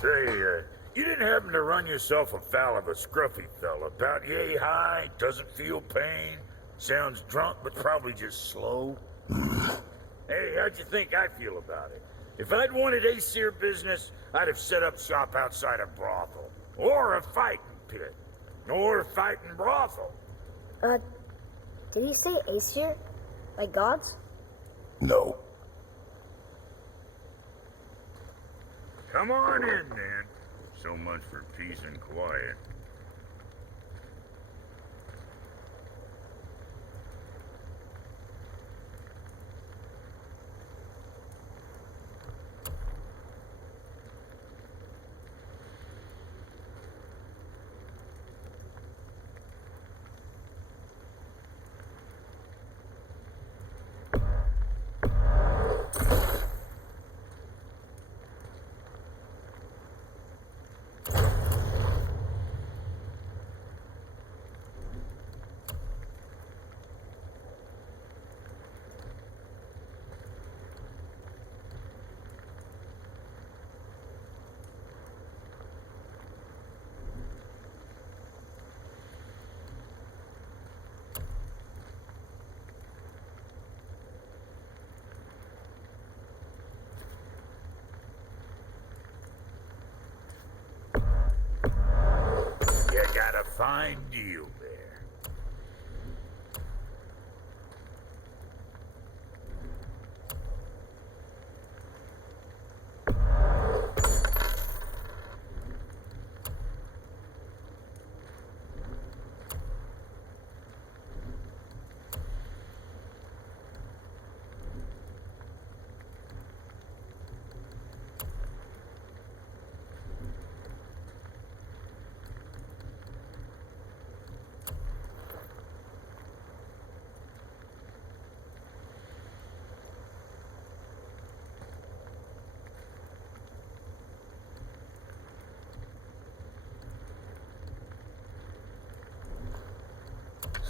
Say, you didn't happen to run yourself afoul of a scruffy fella about yay high, doesn't feel pain, sounds drunk but probably just slow? Hey, how'd you think I feel about it? If I'd wanted Aesir business, I'd have set up shop outside a brothel. Or a fighting pit. Or a fighting brothel. Did he say Aesir? Like gods? No. Come on in, then. So much for peace and quiet. You got a fine deal there.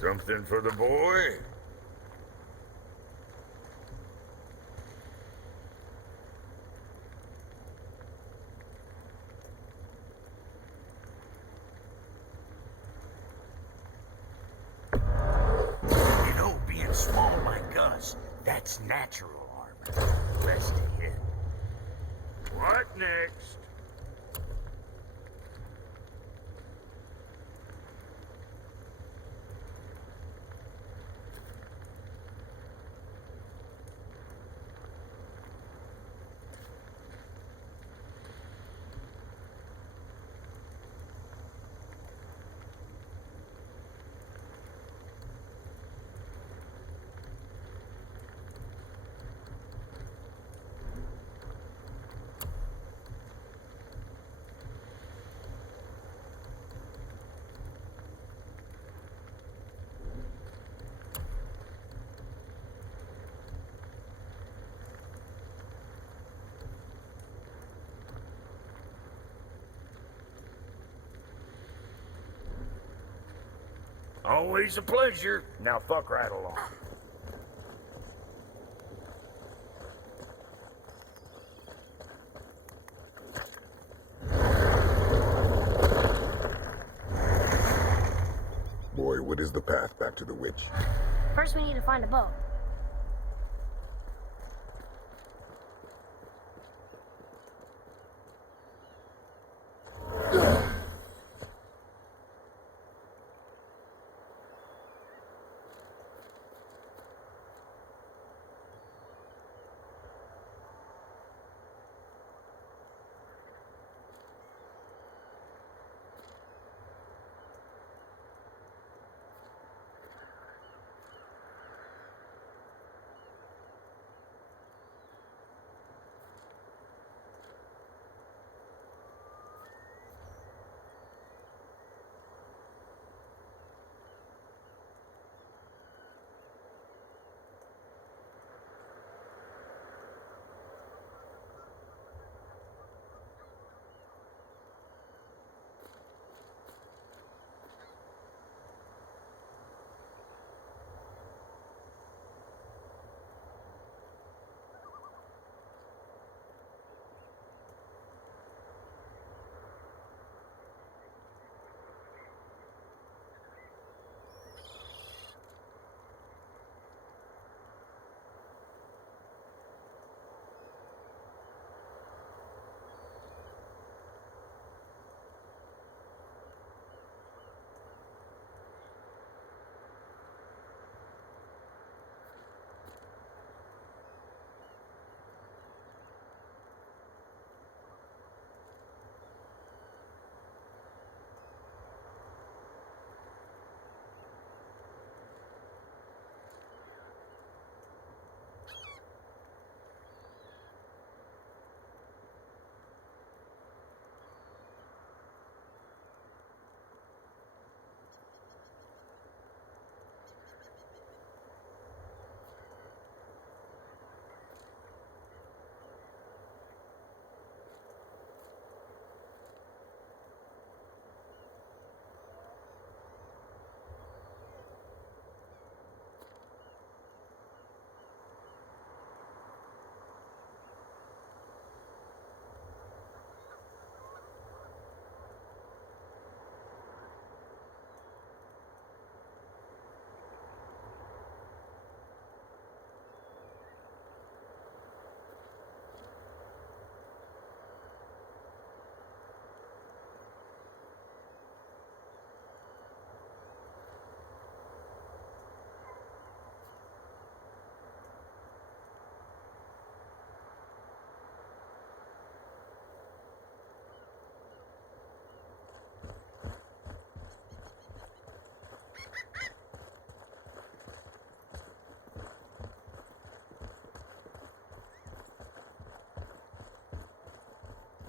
Something for the boy? You know, being small like us, that's natural armor. Less to hit. What next? Always a pleasure. Now fuck right along. Boy, what is the path back to the witch? First we need to find a boat.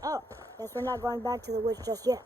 Oh, guess we're not going back to the witch just yet.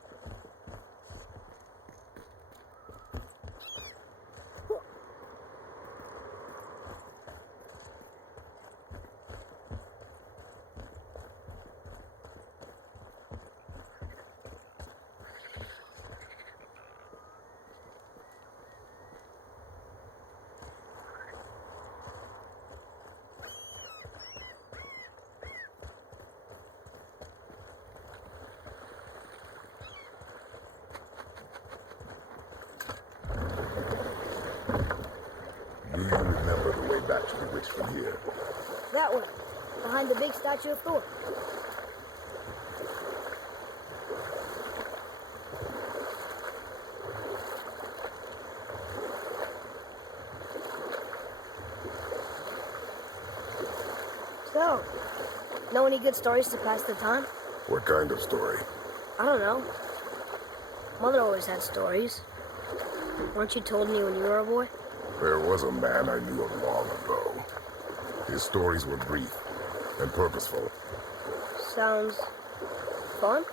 Do you remember the way back to the witch from here? That way, behind the big statue of Thor. So, know any good stories to pass the time? What kind of story? I don't know. Mother always had stories. Weren't you told any when you were a boy? There was a man I knew of long ago. His stories were brief and purposeful. Sounds fun.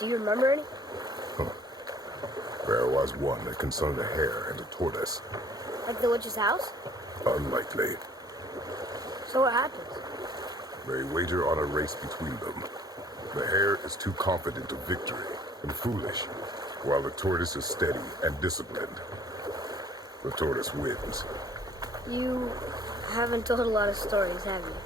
Do you remember any? There was one that concerned a hare and a tortoise. Like the witch's house? Unlikely. So what happens? They wager on a race between them. The hare is too confident of victory and foolish, while the tortoise is steady and disciplined. The tortoise wins. You haven't told a lot of stories, have you?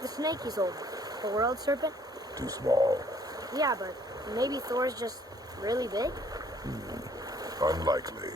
The snake you sold me, the world serpent? Too small. Yeah, but maybe Thor's just really big? Unlikely.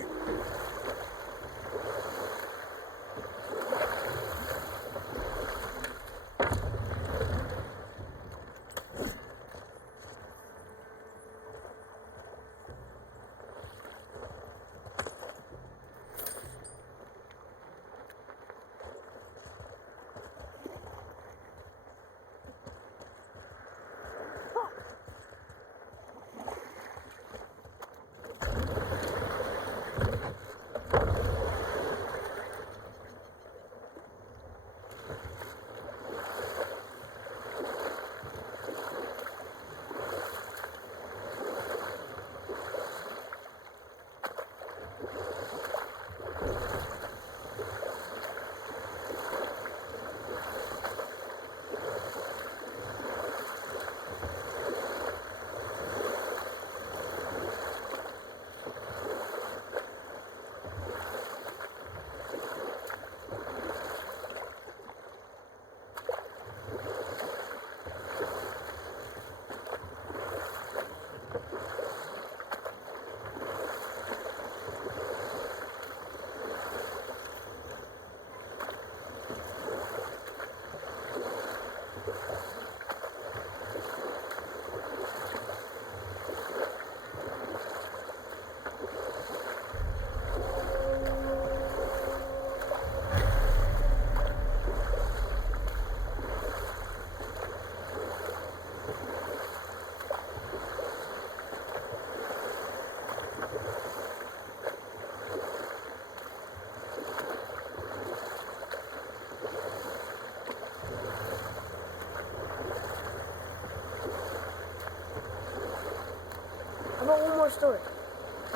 How about one more story?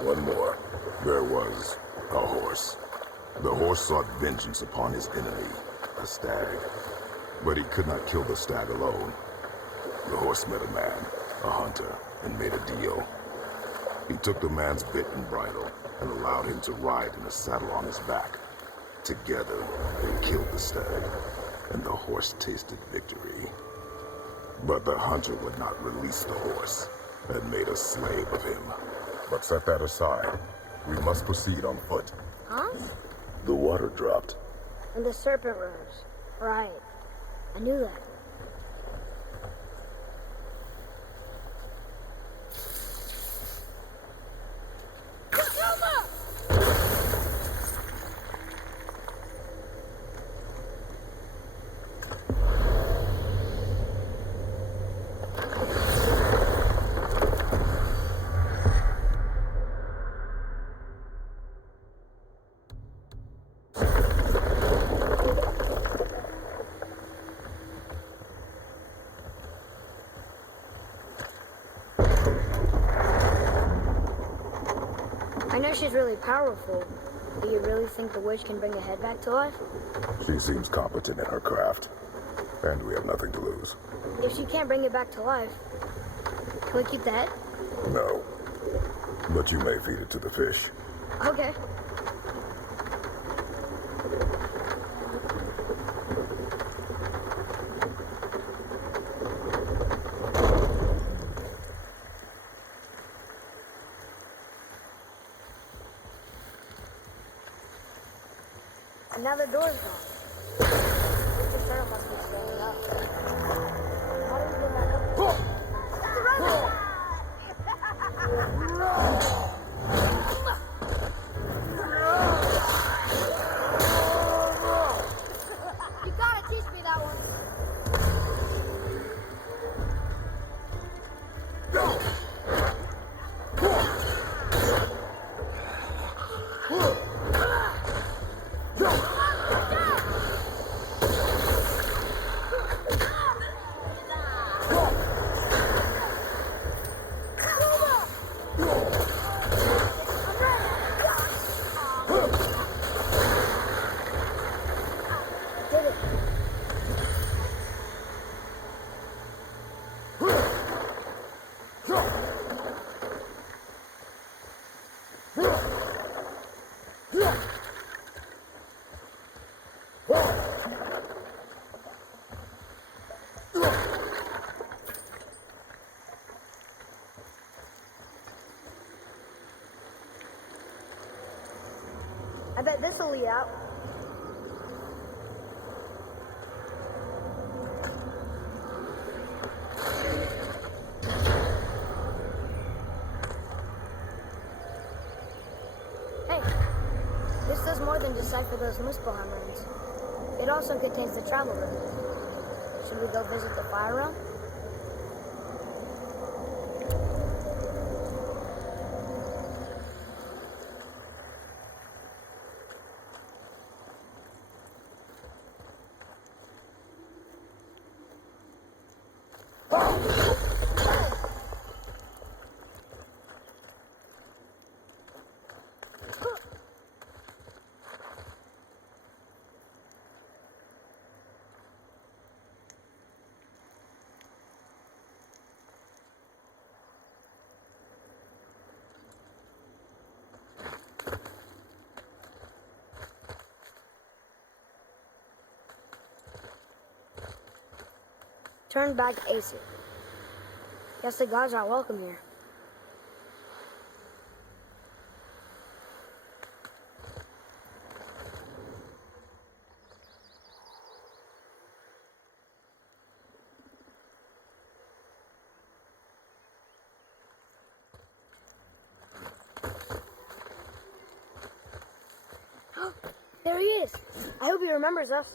One more. There was a horse. The horse sought vengeance upon his enemy, a stag. But he could not kill the stag alone. The horse met a man, a hunter, and made a deal. He took the man's bit and bridle and allowed him to ride in a saddle on his back. Together, they killed the stag, and the horse tasted victory. But the hunter would not release the horse and made a slave of him. But set that aside. We must proceed on foot. Huh? The water dropped. And the serpent rose. Right. I knew that. Fish is really powerful. Do you really think the witch can bring a head back to life? She seems competent in her craft, and we have nothing to lose. If she can't bring it back to life, can we keep the head? No. But you may feed it to the fish. Okay. And now the door's gone. Mr. Turtle must be standing up. How do we get back up? It's around! You gotta teach me that one. Did it. I bet this'll lead out. Hey, this does more than decipher those Muspelheim runes. It also contains the travel rune. Should we go visit the fire realm? Turn back Aesir. Guess the gods aren't welcome here. There he is. I hope he remembers us.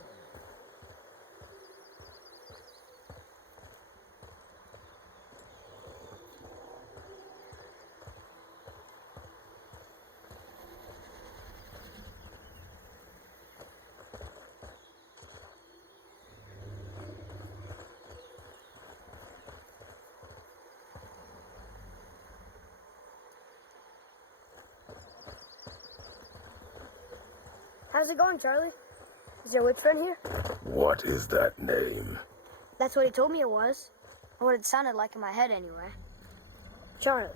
How's it going, Charlie? Is your witch friend here? What is that name? That's what he told me it was. Or what it sounded like in my head, anyway. Charlie.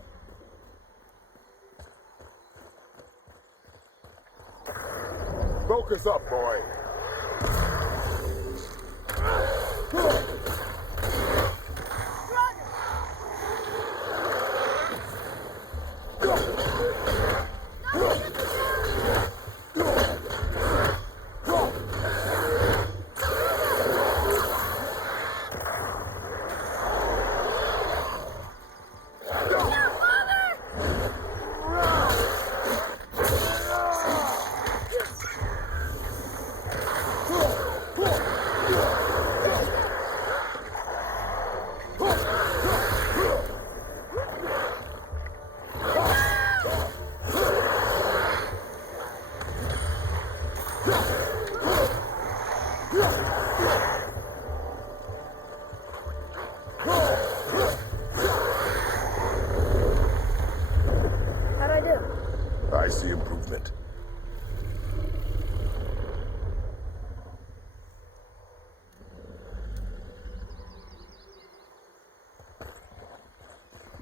Focus up, boy.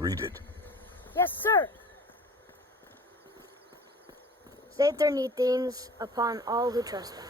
Read it. Yes, sir. Save their neat things upon all who trespass.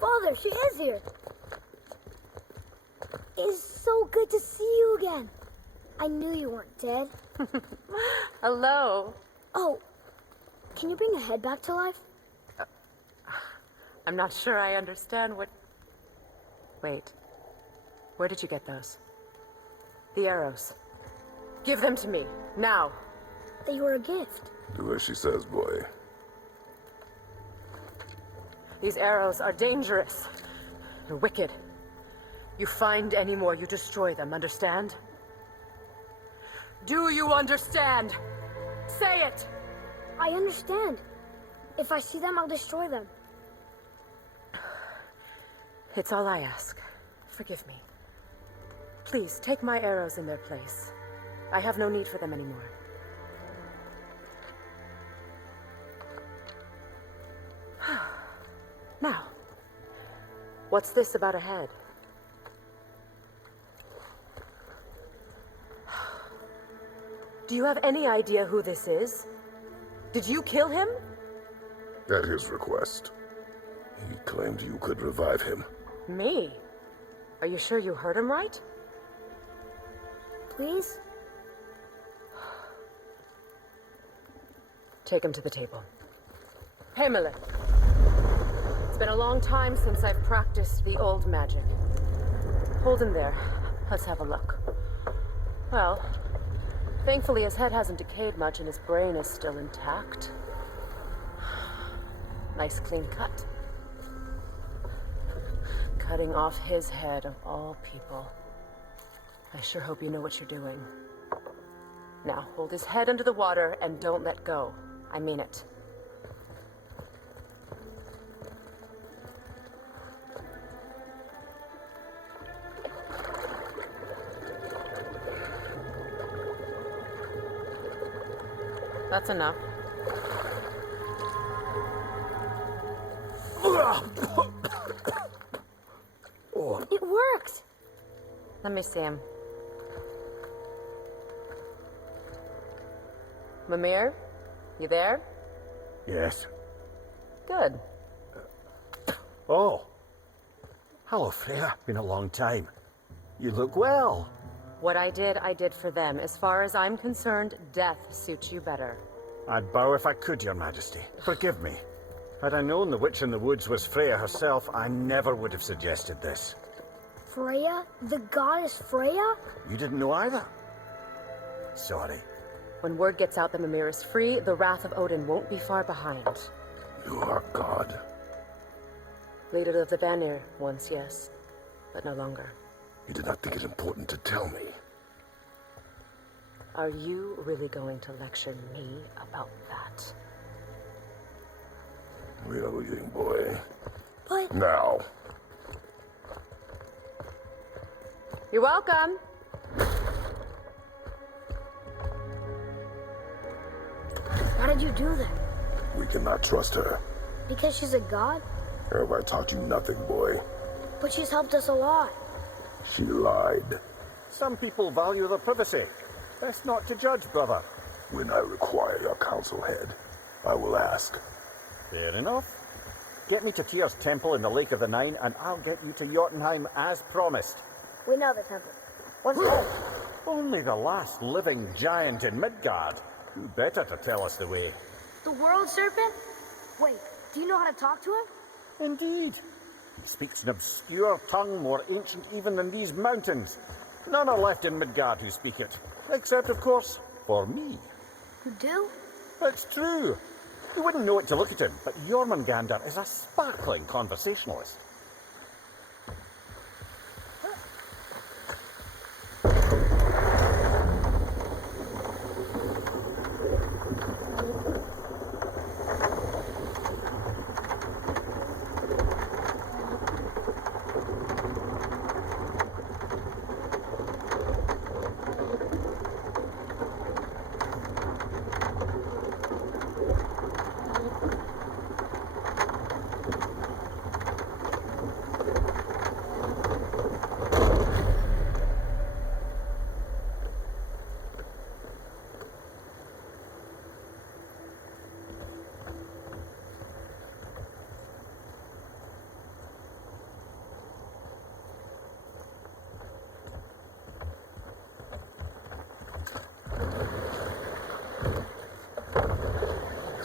Father, she is here. It's so good to see you again. I knew you weren't dead. Hello. Oh, can you bring a head back to life? I'm not sure I understand what... Wait. Where did you get those? The arrows. Give them to me, now. They were a gift. Do as she says, boy. These arrows are dangerous. They're wicked. You find any more, you destroy them, understand? Do you understand? Say it! I understand. If I see them, I'll destroy them. It's all I ask. Forgive me. Please, take my arrows in their place. I have no need for them anymore. Now, what's this about a head? Do you have any idea who this is? Did you kill him? At his request. He claimed you could revive him. Me? Are you sure you heard him right? Please? Take him to the table. Hamlet. It's been a long time since I've practiced the old magic. Hold him there. Let's have a look. Well, thankfully his head hasn't decayed much and his brain is still intact. Nice clean cut. Cutting off his head of all people. I sure hope you know what you're doing. Now, hold his head under the water and don't let go. I mean it. That's enough. It worked! Let me see him. Mimir, you there? Yes. Good. Oh. Hello, Freya. Been a long time. You look well. What I did for them. As far as I'm concerned, death suits you better. I'd bow if I could, Your Majesty. Forgive me. Had I known the witch in the woods was Freya herself, I never would have suggested this. Freya? The goddess Freya? You didn't know either? Sorry. When word gets out that Mimir is free, the wrath of Odin won't be far behind. You are God. Leader of the Vanir, once, yes, but no longer. You did not think it important to tell me. Are you really going to lecture me about that? We are leaving, boy. But... Now. You're welcome. Why did you do that? We cannot trust her. Because she's a god? Have I taught you nothing, boy? But she's helped us a lot. She lied. Some people value their privacy. Best not to judge, brother. When I require your council head, I will ask. Fair enough. Get me to Tyr's temple in the Lake of the Nine, and I'll get you to Jotunheim as promised. We know the temple. What's that? Only the last living giant in Midgard. Who better to tell us the way? The world serpent? Wait, do you know how to talk to him? Indeed. He speaks an obscure tongue more ancient even than these mountains. None are left in Midgard who speak it. Except, of course, for me. You do? It's true. You wouldn't know it to look at him, but Jormungandr is a sparkling conversationalist.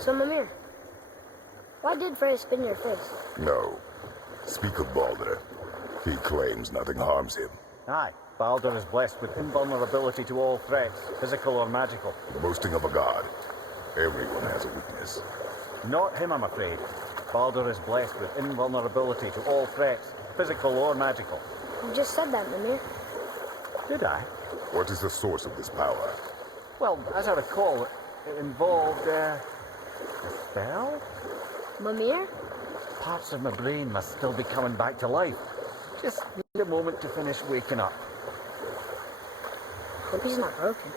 So, Mimir, why did Freya spin your face? No. Speak of Baldur. He claims nothing harms him. Aye, Baldur is blessed with invulnerability to all threats, physical or magical. Boasting of a god. Everyone has a weakness. Not him, I'm afraid. Baldur is blessed with invulnerability to all threats, physical or magical. You just said that, Mimir. Did I? What is the source of this power? Well, as I recall, it involved, a spell? Mimir? Parts of my brain must still be coming back to life. Just need a moment to finish waking up. Hope he's not broken.